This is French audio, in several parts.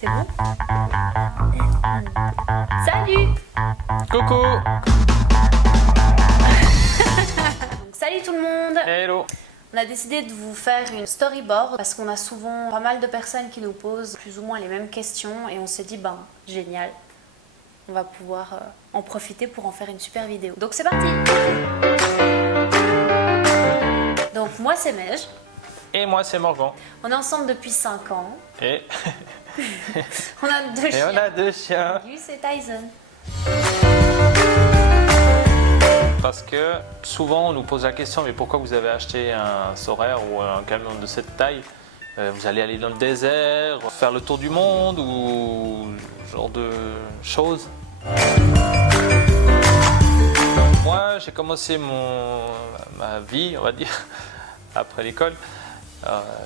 C'est bon. Salut. Coucou. Donc, salut tout le monde. Hello. On a décidé de vous faire une storyboard parce qu'on a souvent pas mal de personnes qui nous posent plus ou moins les mêmes questions et on s'est dit, ben génial, on va pouvoir en profiter pour en faire une super vidéo. Donc c'est parti. Donc moi c'est Mej. Et moi c'est Morgan. On est ensemble depuis 5 ans. Et, On a deux et chiens. on a deux chiens. Gus et Tyson. Parce que souvent on nous pose la question, mais pourquoi vous avez acheté un Sorare ou un camion de cette taille? Vous allez aller dans le désert, faire le tour du monde ou ce genre de choses? Moi j'ai commencé ma vie, on va dire, après l'école.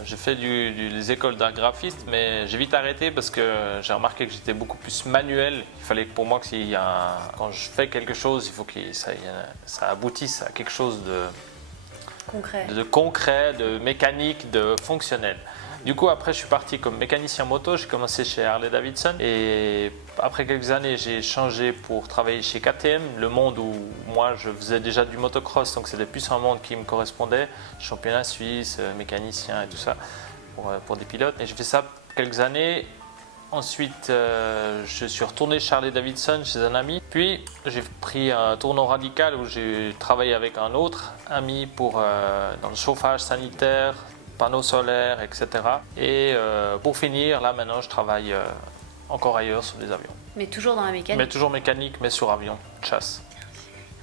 J'ai fait des écoles d'art graphiste, mais j'ai vite arrêté parce que j'ai remarqué que j'étais beaucoup plus manuel. Il fallait pour moi que quand je fais quelque chose, il faut que ça aboutisse à quelque chose Concret. de mécanique, de fonctionnel. Du coup, après, je suis parti comme mécanicien moto. J'ai commencé chez Harley Davidson et après quelques années, j'ai changé pour travailler chez KTM, le monde où moi je faisais déjà du motocross, donc c'était plus un monde qui me correspondait. Championnat suisse, mécanicien et tout ça pour des pilotes. Et j'ai fait ça quelques années. Ensuite, je suis retourné chez Harley Davidson chez un ami. Puis, j'ai pris un tournant radical où j'ai travaillé avec un autre ami dans le chauffage sanitaire, panneaux solaires, etc. Et pour finir, là maintenant, je travaille encore ailleurs sur des avions. Mais toujours dans la mécanique. Mais toujours mécanique, mais sur avion, chasse.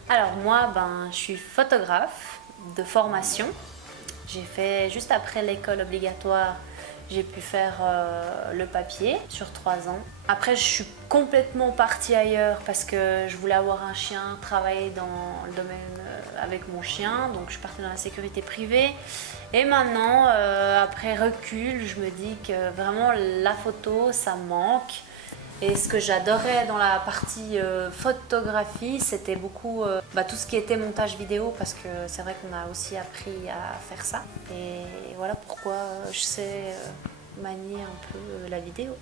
Alors moi, je suis photographe de formation. J'ai fait, juste après l'école obligatoire, j'ai pu faire le papier sur 3 ans. Après, je suis complètement partie ailleurs parce que je voulais avoir un chien, travailler dans le domaine avec mon chien. Donc je suis partie dans la sécurité privée. Et maintenant, après recul, je me dis que vraiment la photo, ça me manque. Et ce que j'adorais dans la partie photographie, c'était beaucoup tout ce qui était montage vidéo, parce que c'est vrai qu'on a aussi appris à faire ça. Et voilà pourquoi je sais manier un peu la vidéo.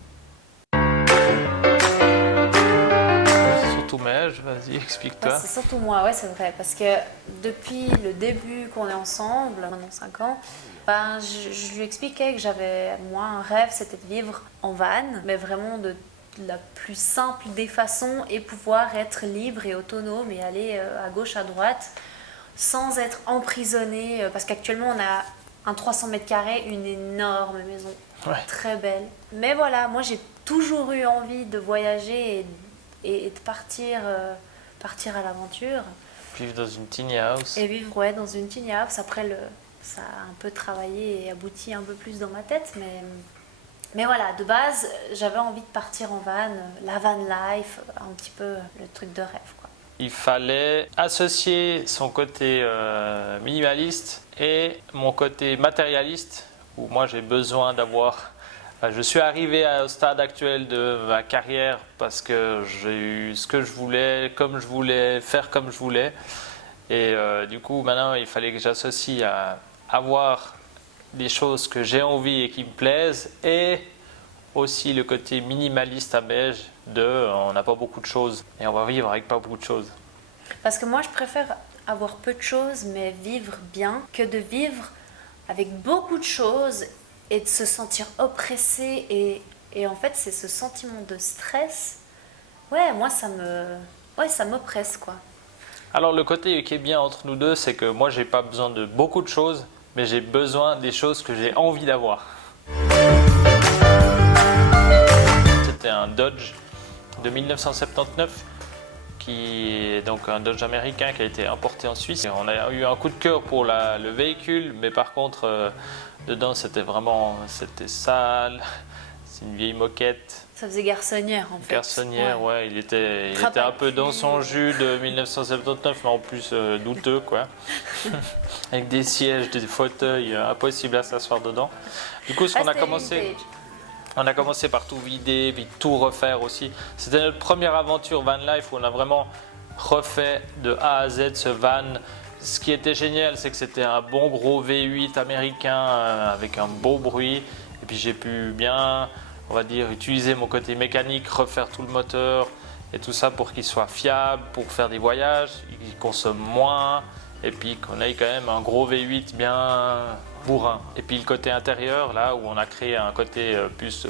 Surtout Mej, vas-y, explique-toi. Ouais, c'est surtout moi, ouais, c'est vrai. Parce que depuis le début qu'on est ensemble, maintenant 5 ans, je lui expliquais que moi, un rêve, c'était de vivre en van, mais vraiment de la plus simple des façons et pouvoir être libre et autonome et aller à gauche, à droite sans être emprisonné, parce qu'actuellement on a un 300 mètres carrés, une énorme maison, très belle. Mais voilà, moi j'ai toujours eu envie de voyager et de partir à l'aventure. Vivre dans une tiny house. Et vivre dans une tiny house. Après, ça a un peu travaillé et abouti un peu plus dans ma tête, mais voilà, de base, j'avais envie de partir en van, la van life, un petit peu le truc de rêve, quoi. Il fallait associer son côté minimaliste et mon côté matérialiste, où moi j'ai besoin d'avoir... Je suis arrivé au stade actuel de ma carrière parce que j'ai eu ce que je voulais, comme je voulais, faire comme je voulais. Et du coup, maintenant, il fallait que j'associe à avoir des choses que j'ai envie et qui me plaisent, et aussi le côté minimaliste à Mej on n'a pas beaucoup de choses et on va vivre avec pas beaucoup de choses. Parce que moi je préfère avoir peu de choses mais vivre bien que de vivre avec beaucoup de choses et de se sentir oppressé, et en fait c'est ce sentiment de stress, moi ça m'oppresse, quoi. Alors le côté qui est bien entre nous deux, c'est que moi j'ai pas besoin de beaucoup de choses, mais j'ai besoin des choses que j'ai envie d'avoir. C'était un Dodge de 1979, qui est donc un Dodge américain qui a été importé en Suisse. Et on a eu un coup de cœur pour le véhicule, mais par contre dedans c'était sale, c'est une vieille moquette. Ça faisait garçonnière en fait. Garçonnière, ouais, il était un peu dans son jus de 1979, mais en plus douteux, quoi. Avec des sièges, des fauteuils, impossible à s'asseoir dedans. Du coup, on a commencé par tout vider, puis tout refaire aussi. C'était notre première aventure van life où on a vraiment refait de A à Z ce van. Ce qui était génial, c'est que c'était un bon gros V8 américain avec un beau bruit. Et puis j'ai pu bien on va dire, utiliser mon côté mécanique, refaire tout le moteur et tout ça pour qu'il soit fiable, pour faire des voyages, qu'il consomme moins et puis qu'on ait quand même un gros V8 bien bourrin. Et puis le côté intérieur, là où on a créé un côté plus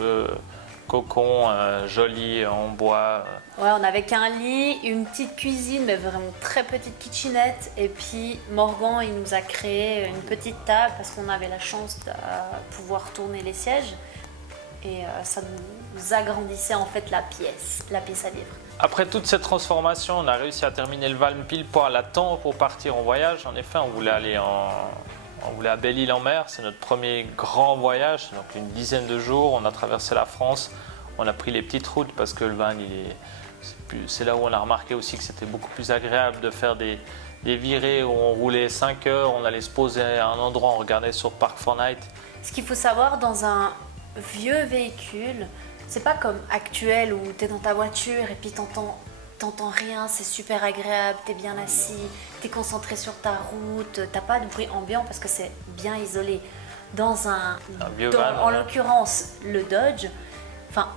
cocon, joli, en bois. Ouais, on n'avait qu'un lit, une petite cuisine, mais vraiment très petite kitchenette. Et puis Morgan, il nous a créé une petite table parce qu'on avait la chance de pouvoir tourner les sièges. Et ça nous agrandissait en fait la pièce à vivre. Après toute cette transformation, on a réussi à terminer le van pile poil à temps pour partir en voyage. En effet, on voulait aller à Belle-Île-en-Mer, c'est notre premier grand voyage, donc une dizaine de jours. On a traversé la France, on a pris les petites routes parce que le van, c'est là où on a remarqué aussi que c'était beaucoup plus agréable de faire des virées où on roulait 5 heures, on allait se poser à un endroit, on regardait sur Park4Night. Ce qu'il faut savoir dans un vieux véhicule, c'est pas comme actuel où tu es dans ta voiture et puis t'entends rien, c'est super agréable, t'es bien assis, t'es concentré sur ta route, t'as pas de bruit ambiant parce que c'est bien isolé. Dans un vieux van, en l'occurrence le Dodge, enfin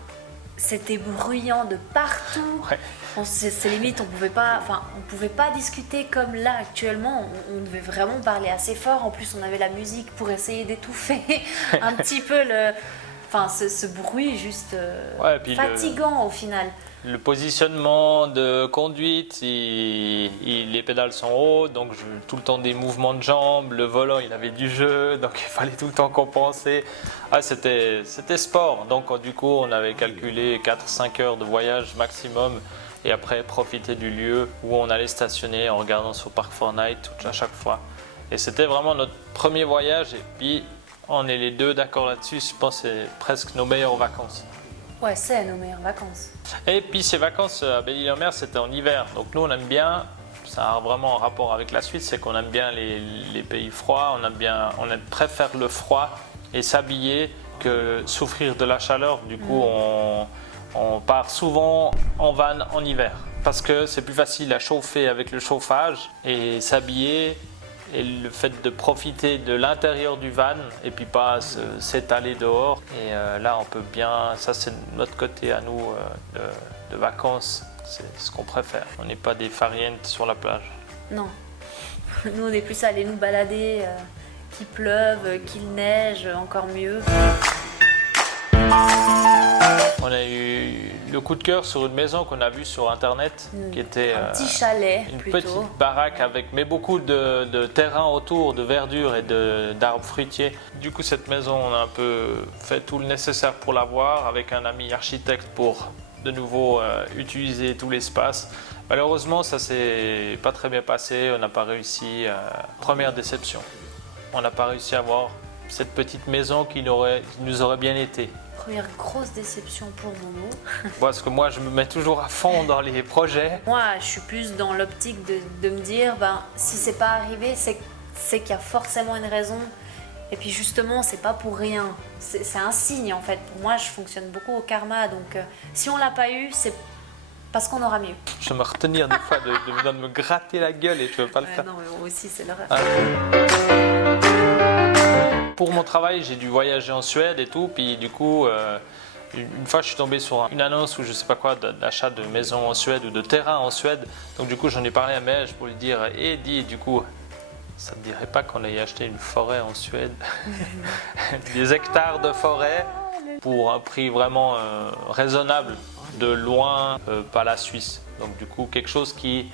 c'était bruyant de partout. Ouais. C'est limite, on pouvait pas discuter comme là actuellement. On devait vraiment parler assez fort. En plus, on avait la musique pour essayer d'étouffer un petit peu ce bruit juste fatigant au final. Le positionnement de conduite, les pédales sont hautes, donc tout le temps des mouvements de jambes. Le volant, il avait du jeu, donc il fallait tout le temps compenser. C'était sport. Donc du coup, on avait calculé 4-5 heures de voyage maximum. Et après, profiter du lieu où on allait stationner en regardant sur Park4Night à chaque fois. Et c'était vraiment notre premier voyage. Et puis, on est les deux d'accord là-dessus. Je pense que c'est presque nos meilleures vacances. Ouais, c'est nos meilleures vacances. Et puis ces vacances à Belle-Île-en-Mer, c'était en hiver. Donc nous, on aime bien, ça a vraiment un rapport avec la Suisse, c'est qu'on aime bien les pays froids, on préfère le froid et s'habiller que souffrir de la chaleur. Du coup, on part souvent en van en hiver parce que c'est plus facile à chauffer avec le chauffage et s'habiller. Et le fait de profiter de l'intérieur du van et puis pas s'étaler dehors. Et là, on peut bien, ça c'est notre côté à nous de vacances, c'est ce qu'on préfère. On n'est pas des farnientes sur la plage. Non, nous on est plus à aller nous balader, qu'il pleuve, qu'il neige, encore mieux. On a eu le coup de cœur sur une maison qu'on a vue sur internet qui était un petit chalet, une plutôt. petite baraque mais beaucoup de terrain autour, de verdure et d'arbres fruitiers. Du coup, cette maison, on a un peu fait tout le nécessaire pour l'avoir avec un ami architecte pour de nouveau utiliser tout l'espace. Malheureusement, ça s'est pas très bien passé. On n'a pas réussi. Première déception. On n'a pas réussi à avoir cette petite maison qui nous aurait bien été. Première grosse déception pour Momo. Parce que moi, je me mets toujours à fond dans les projets. Moi, je suis plus dans l'optique de me dire, si c'est pas arrivé, c'est qu'il y a forcément une raison. Et puis justement, c'est pas pour rien. C'est un signe en fait. Pour moi, je fonctionne beaucoup au karma. Donc, si on l'a pas eu, c'est parce qu'on aura mieux. Je vais me retenir des fois de me gratter la gueule et je veux pas le faire. Non, mais moi aussi, c'est l'horreur. Pour mon travail, j'ai dû voyager en Suède et tout, puis du coup, une fois je suis tombé sur une annonce ou je sais pas quoi d'achat de maison en Suède ou de terrain en Suède. Donc du coup, j'en ai parlé à Mej pour lui dire dis, du coup, ça te dirait pas qu'on aille acheter une forêt en Suède, des hectares de forêt pour un prix vraiment raisonnable, de loin, pas la Suisse. Donc du coup, quelque chose qui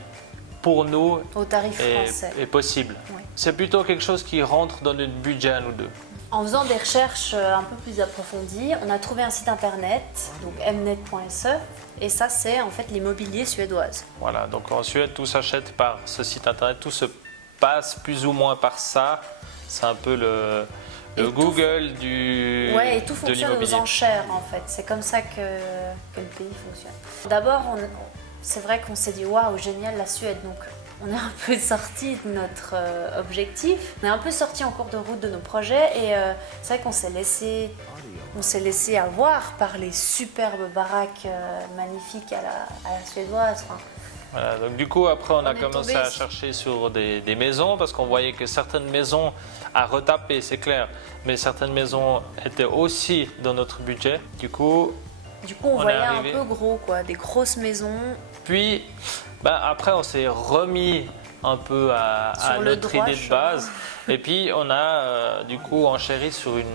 pour nous au tarif français est possible. Oui. C'est plutôt quelque chose qui rentre dans notre budget à nous deux. En faisant des recherches un peu plus approfondies, on a trouvé un site internet, donc mnet.se, et ça c'est en fait l'immobilier suédoise. Voilà, donc en Suède tout s'achète par ce site internet, tout se passe plus ou moins par ça. C'est un peu le Google du ouais, et tout de fonctionne aux enchères en fait. C'est comme ça que le pays fonctionne. D'abord, c'est vrai qu'on s'est dit waouh, génial la Suède. Donc on est un peu sorti de notre objectif. On est un peu sorti en cours de route de nos projets et c'est vrai qu'on s'est laissé avoir par les superbes baraques magnifiques à la suédoise. Enfin, Voilà, donc du coup, après, on a est commencé tombé à chercher sur des maisons parce qu'on voyait que certaines maisons à retaper, c'est clair, mais certaines maisons étaient aussi dans notre budget. Du coup, On On est voyait arrivé. un peu gros, quoi, des grosses maisons. puis après, on s'est remis un peu à Sur le notre droit idée de chemin. base. Et puis, on a du coup enchéri sur une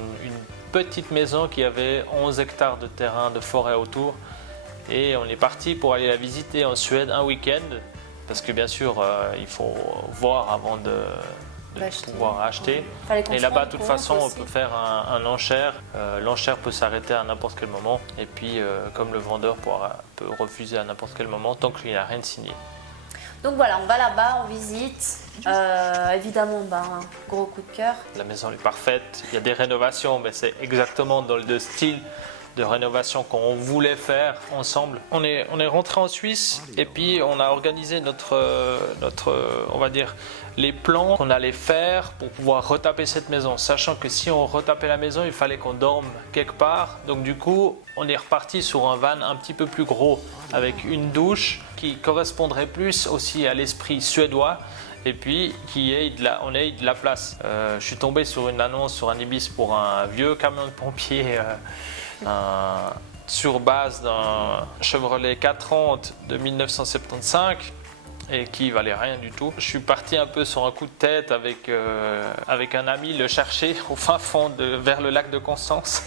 petite maison qui avait 11 hectares de terrain, de forêt autour. Et on est parti pour aller la visiter en Suède un week-end. Parce que bien sûr, il faut voir avant de D'acheter. pouvoir acheter. Fallait qu'on Et se là-bas, rende de toute compte façon, on aussi. peut faire un enchère. L'enchère peut s'arrêter à n'importe quel moment. Et puis, comme le vendeur peut refuser à n'importe quel moment tant qu'il n'a rien signé. Donc voilà, on va là-bas, on visite. Évidemment, un gros coup de cœur. La maison est parfaite. Il y a des rénovations, mais c'est exactement dans le style de rénovation qu'on voulait faire ensemble. On est rentré en Suisse et puis on a organisé on va dire, les plans qu'on allait faire pour pouvoir retaper cette maison. Sachant que si on retapait la maison, il fallait qu'on dorme quelque part. Donc du coup, on est reparti sur un van un petit peu plus gros avec une douche qui correspondrait plus aussi à l'esprit suédois. Et puis on ait de la place. Je suis tombé sur une annonce sur un Ibis pour un vieux camion de pompier sur base d'un Chevrolet 430 de 1975 et qui valait rien du tout. Je suis parti un peu sur un coup de tête avec un ami le chercher au fin fond vers le lac de Constance.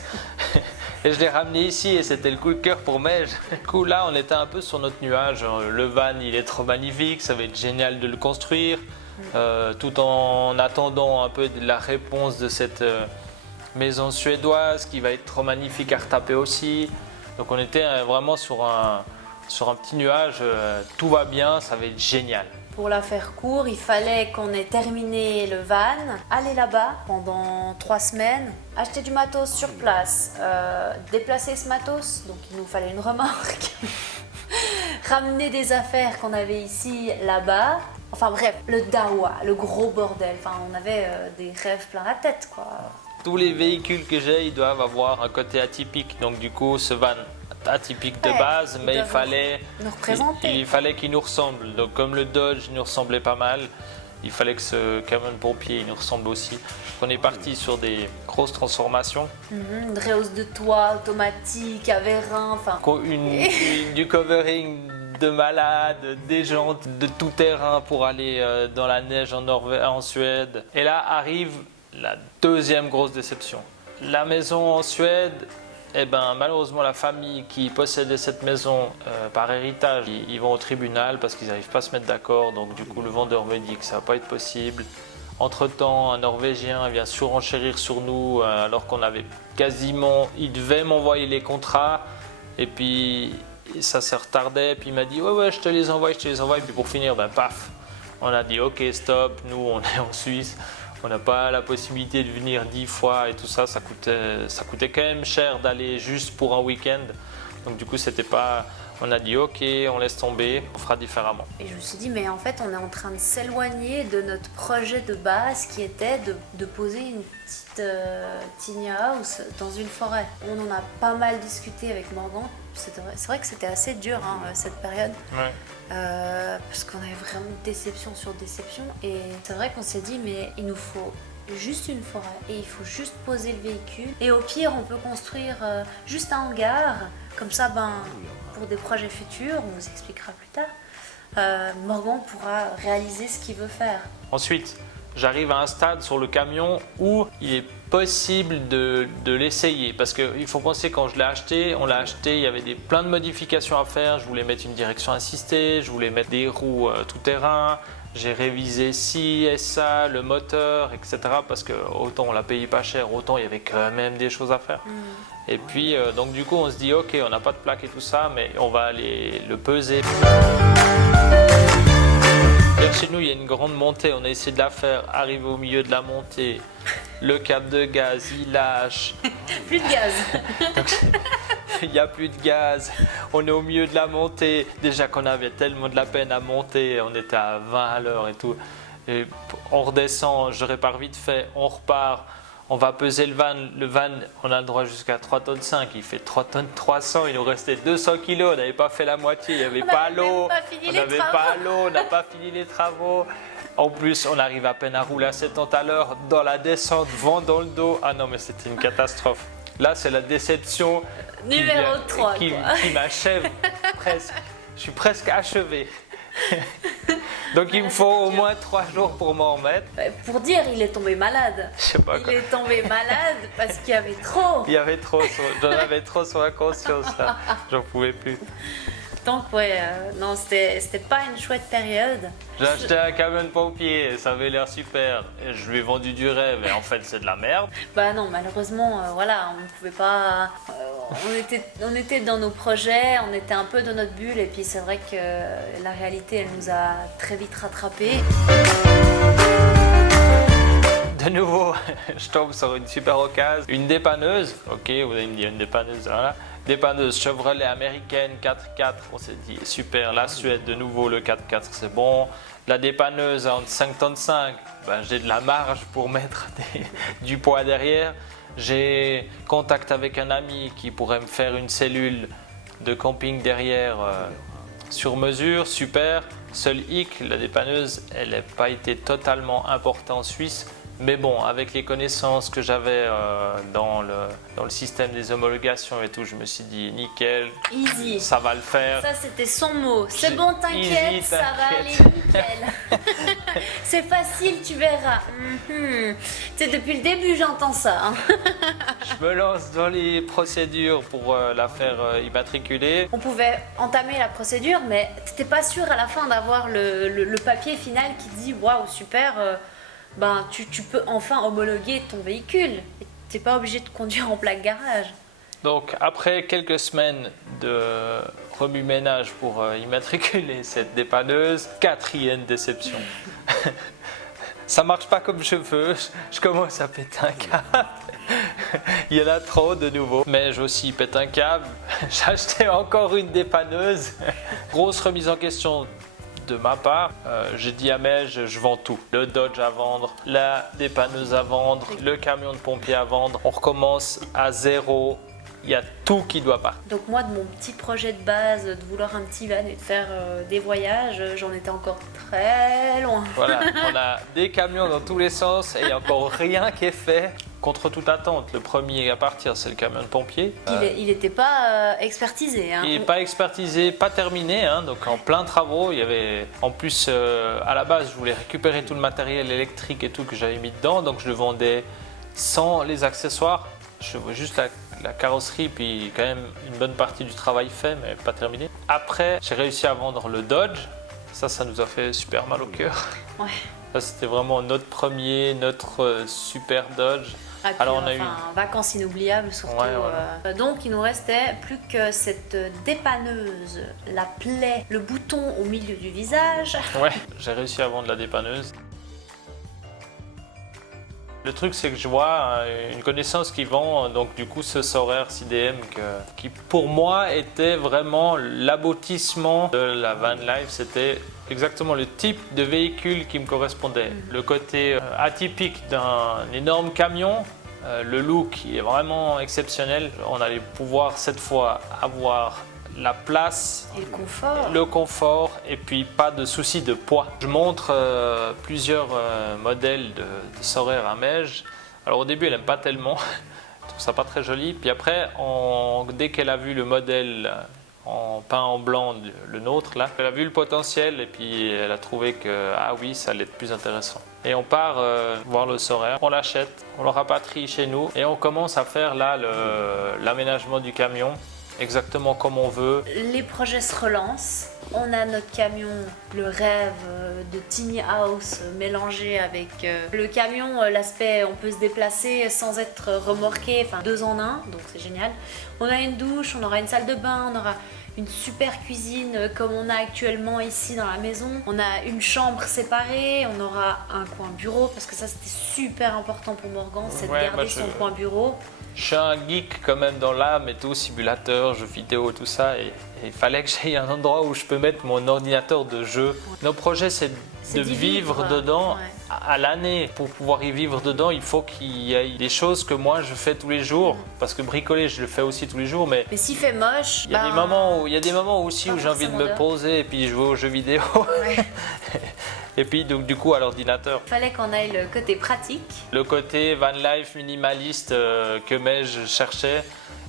Et je l'ai ramené ici et c'était le coup de cœur pour Meige. Du coup là on était un peu sur notre nuage. Le van il est trop magnifique, ça va être génial de le construire. Tout en attendant un peu de la réponse de cette maison suédoise qui va être trop magnifique à retaper aussi. Donc on était vraiment sur un petit nuage. Tout va bien, ça va être génial. Pour la faire court, il fallait qu'on ait terminé le van, aller là-bas pendant 3 semaines, acheter du matos sur place, déplacer ce matos, donc il nous fallait une remorque, ramener des affaires qu'on avait ici, là-bas. Enfin bref, le dawa, le gros bordel. Enfin, on avait des rêves plein la tête, quoi. Tous les véhicules que j'ai, ils doivent avoir un côté atypique. Donc du coup, ce van atypique de Ouais, base, ils mais doivent nous représenter. il fallait qu'il nous ressemble. Donc comme le Dodge nous ressemblait pas mal, il fallait que ce camion de pompier il nous ressemble aussi. On est parti sur des grosses transformations. Une rehausse de toit automatique, à vérin, enfin. Du covering de malade, des jantes de tout terrain pour aller dans la neige en Suède. Et là arrive la deuxième grosse déception. La maison en Suède, malheureusement la famille qui possédait cette maison par héritage, ils vont au tribunal parce qu'ils n'arrivent pas à se mettre d'accord. Donc du coup le vendeur me dit que ça ne va pas être possible. Entre-temps, un Norvégien vient surenchérir sur nous alors qu'on avait quasiment... Il devait m'envoyer les contrats et puis ça se retardait. Puis il m'a dit ouais je te les envoie. Et puis pour finir, paf, on a dit ok stop, nous on est en Suisse. On n'a pas la possibilité de venir 10 fois et tout ça, ça coûtait quand même cher d'aller juste pour un week-end. Donc du coup, c'était pas... On a dit ok, on laisse tomber, on fera différemment. Et je me suis dit, mais en fait, on est en train de s'éloigner de notre projet de base qui était de poser une petite tiny house dans une forêt. On en a pas mal discuté avec Morgan. C'est vrai que c'était assez dur cette période. Ouais. Parce qu'on avait vraiment déception sur déception. Et c'est vrai qu'on s'est dit, mais il nous faut juste une forêt et il faut juste poser le véhicule. Et au pire, on peut construire juste un hangar. Comme ça, pour des projets futurs, on vous expliquera plus tard, Morgan pourra réaliser ce qu'il veut faire. Ensuite, j'arrive à un stade sur le camion où il est possible de l'essayer. Parce qu'il faut penser, quand je l'ai acheté, on l'a acheté, il y avait plein de modifications à faire. Je voulais mettre une direction assistée, je voulais mettre des roues tout-terrain. J'ai révisé ci et ça, le moteur, etc. Parce que autant on l'a payé pas cher, autant il y avait quand même des choses à faire. Et puis, donc du coup, on se dit, ok, on n'a pas de plaque et tout ça, mais on va aller le peser. Chez nous, il y a une grande montée, on a essayé de la faire, arriver au milieu de la montée, le câble de gaz, il lâche. Plus de gaz. Il n'y a plus de gaz, on est au milieu de la montée. Déjà qu'on avait tellement de la peine à monter, on était à 20 à l'heure et tout. Et on redescend, je répare vite fait, on repart. On va peser le van. Le van, on a le droit jusqu'à 3 tonnes 5. Il fait 3 tonnes 300. Il nous restait 200 kilos. On n'avait pas fait la moitié. Il n'y avait pas l'eau. On n'avait pas l'eau. On n'a pas fini les travaux. En plus, on arrive à peine à rouler à 70 à l'heure. Dans la descente, vent dans le dos. Ah non, mais c'était une catastrophe. Là, c'est la déception Numéro 3. qui m'achève presque. Je suis presque achevé. Donc il me faut au moins 3 jours pour m'en remettre. Pour dire, il est tombé malade. Je sais pas Il quoi. est tombé malade parce qu'il y avait trop. Il y avait trop, j'en avais trop sur la conscience là. J'en pouvais plus. Donc ouais, non, c'était pas une chouette période. J'ai acheté un camion de pompier, ça avait l'air super. Et je lui ai vendu du rêve et en fait c'est de la merde. Bah non, malheureusement, voilà, on ne pouvait pas. On était dans nos projets, on était un peu dans notre bulle et puis c'est vrai que la réalité, elle nous a très vite rattrapés. De nouveau, je tombe sur une super occasion. Une dépanneuse, ok, vous allez me dire une dépanneuse, voilà. Dépanneuse Chevrolet américaine 4x4, on s'est dit super, la Suède de nouveau, le 4x4 c'est bon. La dépanneuse en 5 tonnes 5, ben, j'ai de la marge pour mettre du poids derrière. J'ai contact avec un ami qui pourrait me faire une cellule de camping derrière sur mesure, super. Seul hic, la dépanneuse, elle n'a pas été totalement importée en Suisse. Mais bon, avec les connaissances que j'avais dans le système des homologations et tout, je me suis dit nickel, Easy. ça va le faire. Ça, c'était son mot. C'est bon, t'inquiète, Easy, ça va aller nickel. C'est facile, tu verras. Tu sais, depuis le début, j'entends ça. Hein. Je me lance dans les procédures pour la faire immatriculer. On pouvait entamer la procédure, mais t'étais pas sûr à la fin d'avoir le papier final qui dit waouh, super. Ben, tu peux enfin homologuer ton véhicule. Tu n'es pas obligé de conduire en plaque garage. Donc après quelques semaines de remue-ménage pour immatriculer cette dépanneuse, 4e déception. Ça marche pas comme je veux, je commence à péter un câble. Il y en a trop de nouveau. Mais j'ai aussi pété un câble, j'ai acheté encore une dépanneuse. Grosse remise en question de ma part, j'ai dit à Mej, je vends tout. Le Dodge à vendre, la dépanneuse à vendre, le camion de pompier à vendre. On recommence à zéro. Il y a tout qui doit pas. Donc moi, de mon petit projet de base, de vouloir un petit van et de faire des voyages, j'en étais encore très loin. Voilà, on a des camions dans tous les sens et il n'y a encore rien qui est fait. Contre toute attente, le premier à partir, c'est le camion de pompier. Il n'était pas expertisé. Hein. Il n'est pas expertisé, pas terminé, hein, donc en plein travaux. Il y avait, en plus, à la base, je voulais récupérer tout le matériel électrique et tout que j'avais mis dedans, donc je le vendais sans les accessoires. Je veux juste la carrosserie, puis quand même une bonne partie du travail fait, mais pas terminé. Après, j'ai réussi à vendre le Dodge. Ça nous a fait super mal au cœur. Ouais. Ça, c'était vraiment notre premier, notre super Dodge. Ah, puis, alors on a eu vacances inoubliables surtout. Ouais, voilà. Donc il nous restait plus que cette dépanneuse, la plaie, le bouton au milieu du visage. Ouais, j'ai réussi à vendre la dépanneuse. Le truc, c'est que je vois une connaissance qui vend donc du coup ce Sorer CDM qui pour moi était vraiment l'aboutissement de la van life. C'était exactement le type de véhicule qui me correspondait. Le côté atypique d'un énorme camion, le look il est vraiment exceptionnel. On allait pouvoir cette fois avoir la place, et le confort et puis pas de souci de poids. Je montre plusieurs modèles de Sorer à Mej. Alors au début elle n'aime pas tellement, je trouve ça pas très joli. Puis après, dès qu'elle a vu le modèle en peint en blanc, le nôtre là, elle a vu le potentiel et puis elle a trouvé que ah oui, ça allait être plus intéressant. Et on part voir le Sorer, on l'achète, on le rapatrie chez nous et on commence à faire là l'aménagement du camion. Exactement comme on veut. Les projets se relancent. On a notre camion, le rêve de tiny house mélangé avec le camion, l'aspect on peut se déplacer sans être remorqué, enfin 2 en 1, donc c'est génial. On a une douche, on aura une salle de bain, on aura une super cuisine comme on a actuellement ici dans la maison. On a une chambre séparée, on aura un coin bureau parce que ça c'était super important pour Morgan, c'est de garder son coin bureau. Je suis un geek quand même dans l'âme et tout, simulateur, jeux vidéo, tout ça. Et il fallait que j'aie un endroit où je peux mettre mon ordinateur de jeu. Ouais. Nos projets, c'est de vivre dedans. Ouais. à l'année. Pour pouvoir y vivre dedans, il faut qu'il y ait des choses que moi je fais tous les jours. Parce que bricoler, je le fais aussi tous les jours. Mais s'il fait moche, il y a des moments aussi où j'ai envie de me poser et puis jouer aux jeux vidéo. Ouais. Et puis donc du coup à l'ordinateur. Il fallait qu'on aille le côté pratique. Le côté van life minimaliste que je cherchais.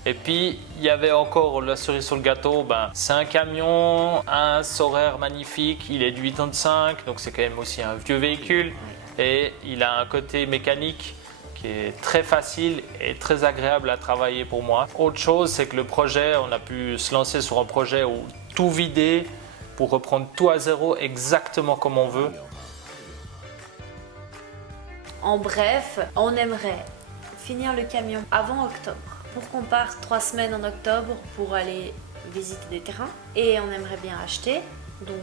Et puis il y avait encore la cerise sur le gâteau, c'est un camion, un Saurer magnifique, il est de 85, donc c'est quand même aussi un vieux véhicule. Et il a un côté mécanique qui est très facile et très agréable à travailler pour moi. Autre chose, c'est que le projet, on a pu se lancer sur un projet où tout vider pour reprendre tout à zéro exactement comme on veut. En bref, on aimerait finir le camion avant octobre pour qu'on parte 3 semaines en octobre pour aller visiter des terrains. Et on aimerait bien acheter. Donc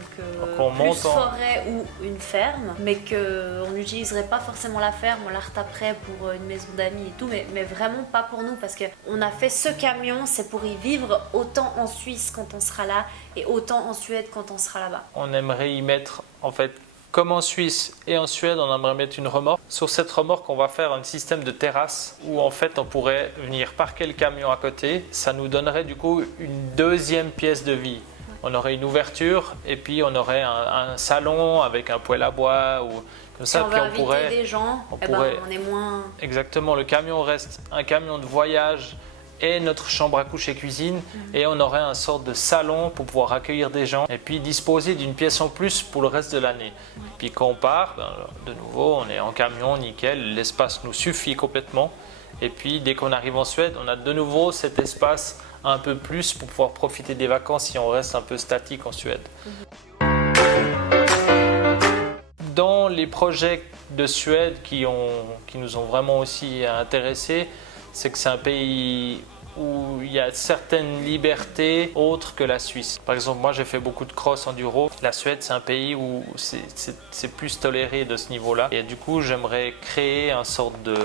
plus forêt ou une ferme, mais qu'on n'utiliserait pas forcément la ferme, on la retaperait pour une maison d'amis et tout, mais vraiment pas pour nous, parce qu'on a fait ce camion, c'est pour y vivre autant en Suisse quand on sera là et autant en Suède quand on sera là-bas. On aimerait y mettre, en fait, comme en Suisse et en Suède, on aimerait mettre une remorque. Sur cette remorque, on va faire un système de terrasse où en fait on pourrait venir parquer le camion à côté. Ça nous donnerait du coup une deuxième pièce de vie. On aurait une ouverture et puis on aurait un salon avec un poêle à bois ou comme ça. Si on veut inviter des gens, on est moins... Exactement, le camion reste un camion de voyage et notre chambre à coucher cuisine et on aurait un sorte de salon pour pouvoir accueillir des gens et puis disposer d'une pièce en plus pour le reste de l'année. Puis quand on part, de nouveau, on est en camion, nickel, l'espace nous suffit complètement. Et puis dès qu'on arrive en Suède, on a de nouveau cet espace un peu plus pour pouvoir profiter des vacances si on reste un peu statique en Suède. Dans les projets de Suède qui nous ont vraiment aussi intéressés, c'est que c'est un pays où il y a certaines libertés autres que la Suisse. Par exemple, moi j'ai fait beaucoup de cross enduro. La Suède, c'est un pays où c'est plus toléré de ce niveau-là. Et du coup, j'aimerais créer une sorte de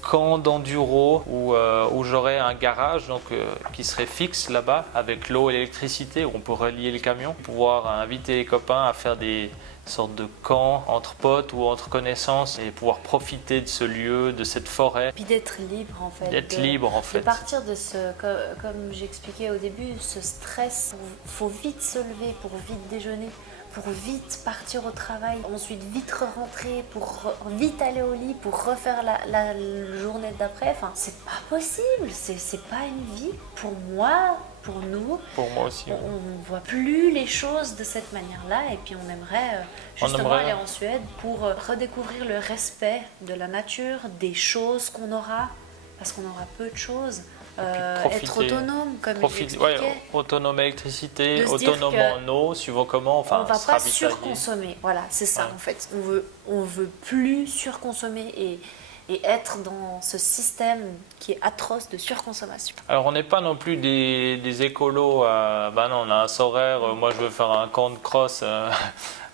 camp d'enduro où j'aurais un garage qui serait fixe là-bas avec l'eau et l'électricité, où on peut relier le camion, pouvoir inviter les copains à faire des sortes de camps entre potes ou entre connaissances et pouvoir profiter de ce lieu, de cette forêt. Puis d'être libre en fait. De partir de comme j'expliquais au début, ce stress. Il faut vite se lever pour vite déjeuner, pour vite partir au travail, ensuite vite rentrer, pour vite aller au lit, pour refaire la journée d'après. Enfin, c'est pas possible, c'est pas une vie. Pour moi, pour nous, pour moi aussi, on ne voit plus les choses de cette manière-là et puis on aimerait justement aller en Suède pour redécouvrir le respect de la nature, des choses qu'on aura, parce qu'on aura peu de choses. Être autonome, comme j'expliquais. Autonome électricité, autonome en eau, suivant comment. Enfin, on ne va pas surconsommer. Voilà, c'est ça en fait. On veut plus surconsommer et être dans ce système qui est atroce de surconsommation. Alors on n'est pas non plus des écolos. Non, on a un Saurer. Moi, je veux faire un camp de cross.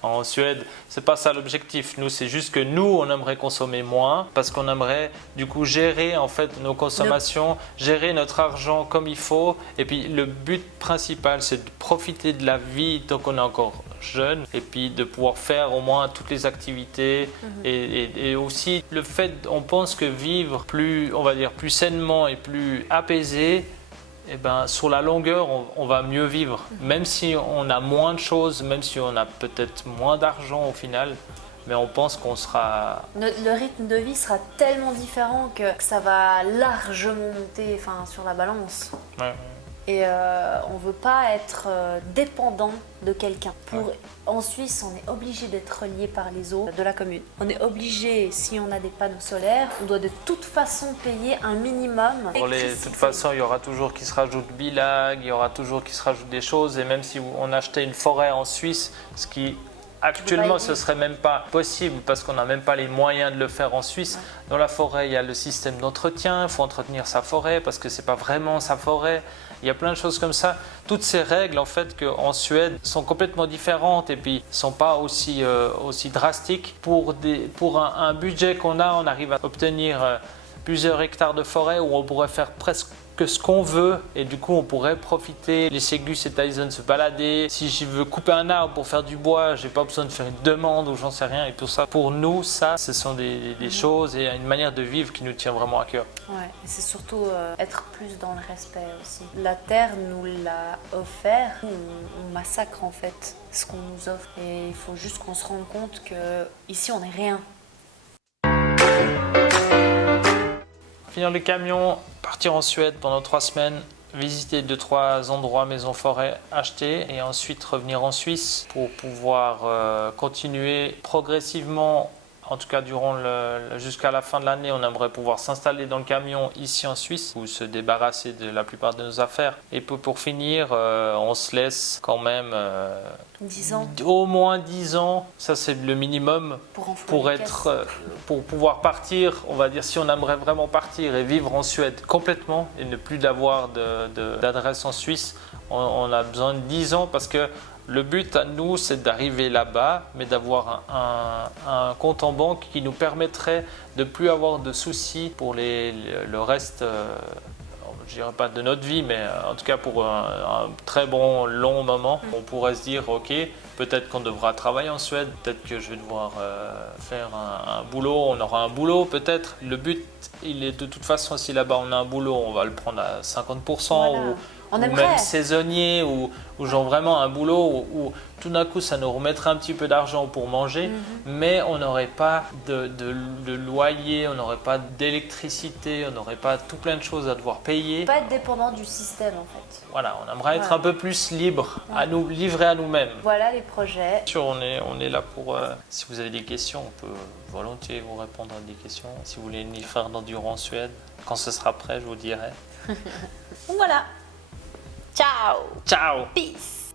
En Suède, c'est pas ça l'objectif. Nous, c'est juste que nous, on aimerait consommer moins parce qu'on aimerait du coup gérer en fait nos consommations, gérer notre argent comme il faut. Et puis le but principal, c'est de profiter de la vie tant qu'on est encore jeune et puis de pouvoir faire au moins toutes les activités et aussi le fait, on pense que vivre plus, on va dire plus sainement et plus apaisé. Sur la longueur, on va mieux vivre. Même si on a moins de choses, même si on a peut-être moins d'argent au final, mais on pense qu'on sera... Le rythme de vie sera tellement différent que ça va largement monter sur la balance. Ouais. Et on ne veut pas être dépendant de quelqu'un. En Suisse, on est obligé d'être relié par les eaux de la commune. On est obligé, si on a des panneaux solaires, on doit de toute façon payer un minimum. De toute façon, il y aura toujours qui se rajoute bilag, il y aura toujours qui se rajoute des choses. Et même si on achetait une forêt en Suisse, ce qui actuellement ce serait même pas possible parce qu'on n'a même pas les moyens de le faire en Suisse. Dans la forêt, il y a le système d'entretien, il faut entretenir sa forêt parce que c'est pas vraiment sa forêt. Il y a plein de choses comme ça. Toutes ces règles, en fait, qu'en Suède sont complètement différentes et puis sont pas aussi drastiques. Pour un budget qu'on a, on arrive à obtenir plusieurs hectares de forêt où on pourrait faire presque que ce qu'on veut et du coup on pourrait profiter, laisser Gus et Tyson se balader. Si je veux couper un arbre pour faire du bois, j'ai pas besoin de faire une demande ou j'en sais rien et tout ça. Pour nous, ça, ce sont des choses et une manière de vivre qui nous tient vraiment à cœur. Ouais, et c'est surtout être plus dans le respect aussi. La terre nous l'a offert, on massacre en fait ce qu'on nous offre et il faut juste qu'on se rende compte que ici on n'est rien. Finir le camion, partir en Suède pendant 3 semaines, visiter 2-3 endroits, maisons, forêts, acheter et ensuite revenir en Suisse pour pouvoir continuer progressivement. En tout cas, jusqu'à la fin de l'année, on aimerait pouvoir s'installer dans le camion ici en Suisse ou se débarrasser de la plupart de nos affaires. Et pour finir, on se laisse quand même 10 ans au moins 10 ans, ça c'est le minimum pour pouvoir partir. On va dire si on aimerait vraiment partir et vivre en Suède complètement et ne plus d'avoir d'adresse en Suisse, on a besoin de 10 ans parce que le but à nous, c'est d'arriver là-bas, mais d'avoir un compte en banque qui nous permettrait de ne plus avoir de soucis pour le reste, je dirais pas de notre vie, mais en tout cas pour un très bon long moment. On pourrait se dire, ok, peut-être qu'on devra travailler en Suède, peut-être que je vais devoir faire un boulot, on aura un boulot peut-être. Le but, il est de toute façon, si là-bas on a un boulot, on va le prendre à 50%. Voilà. Ou même saisonnier ou genre vraiment un boulot où tout d'un coup ça nous remettrait un petit peu d'argent pour manger, mais on n'aurait pas de loyer, on n'aurait pas d'électricité, on n'aurait pas tout plein de choses à devoir payer. Pas être dépendant du système en fait. Voilà, on aimerait être un peu plus libre, livré à nous-mêmes. Voilà les projets. On est là pour, si vous avez des questions, on peut volontiers vous répondre à des questions. Si vous voulez venir faire d'enduro en Suède, quand ce sera prêt, je vous dirai. Voilà. Ciao. Ciao. Peace.